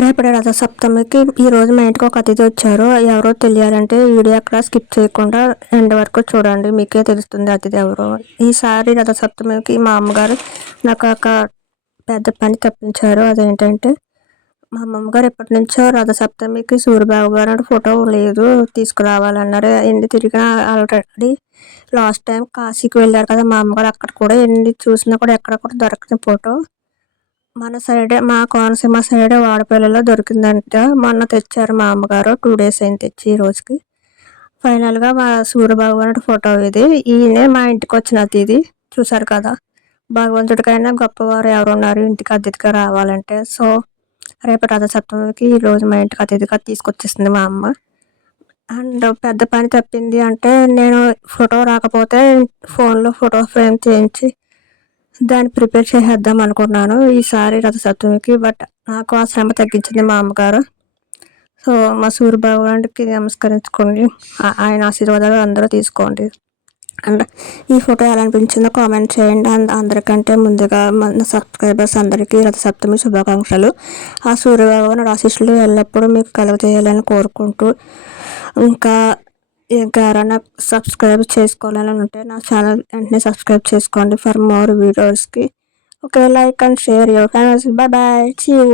రేపటి రథసప్తమికి ఈరోజు మా ఇంటికి ఒక అతిథి వచ్చారు. ఎవరో తెలియాలంటే వీడియో అక్కడ స్కిప్ చేయకుండా ఎండ్ వరకు చూడండి, మీకే తెలుస్తుంది అతిథి ఎవరో. ఈసారి రథసప్తమికి మా అమ్మగారు నాకు ఒక పెద్ద పని తప్పించారు. అదేంటంటే మా అమ్మమ్మగారు ఎప్పటి నుంచో రథసప్తమికి సూరిబాబు గారు ఫోటో లేదు, తీసుకురావాలన్నారు. ఎన్ని తిరిగినా ఆల్రెడీ లాస్ట్ టైం కాశీకి వెళ్ళారు కదా మా అమ్మగారు, అక్కడ కూడా ఎన్ని చూసినా కూడా ఎక్కడ కూడా దొరకని ఫోటో మన సైడే, మా కోనసీమ సైడే వాడపల్లిలో దొరికిందంట. మొన్న తెచ్చారు మా అమ్మగారు, 2 days అయింది తెచ్చి ఈ రోజుకి. ఫైనల్గా మా సూర్యబాబు గారి ఫోటో ఇది. ఈయనే మా ఇంటికి వచ్చిన అతిథి, చూసారు కదా. భగవంతుడికైనా గొప్పవారు ఎవరున్నారు ఇంటికి అతిథిగా రావాలంటే. సో రేపు రథసప్తమికి ఈరోజు మా ఇంటికి అతిథిగా తీసుకొచ్చేసింది మా అమ్మ. అండ్ పెద్ద పని తప్పింది అంటే, నేను ఫోటో రాకపోతే ఫోన్లో ఫోటో ఫ్రేమ్ చేయించి దాన్ని ప్రిపేర్ చేసేద్దాం అనుకున్నాను ఈసారి రథసప్తమికి. బట్ నాకు ఆ శ్రమ తగ్గించింది మా అమ్మగారు. సో మా సూర్యభగవానుడికి నమస్కరించుకోండి, ఆయన ఆశీర్వాదాలు అందరూ తీసుకోండి. అండ్ ఈ ఫోటో ఎలా అనిపించిందో కామెంట్ చేయండి. అండ్ అందరికంటే ముందుగా మన సబ్స్క్రైబర్స్ అందరికీ రథసప్తమి శుభాకాంక్షలు. ఆ సూర్యభగవానుడు ఆశీస్సులు ఎల్లప్పుడూ మీకు కలుగజేయాలని కోరుకుంటూ, ఇంకా ఎవరైనా సబ్స్క్రైబ్ చేసుకోవాలని ఉంటే నా ఛానల్ వెంటనే సబ్స్క్రైబ్ చేసుకోండి ఫర్ మోర్ వీడియోస్కి. Okay, like and share your friends. Bye bye, see you.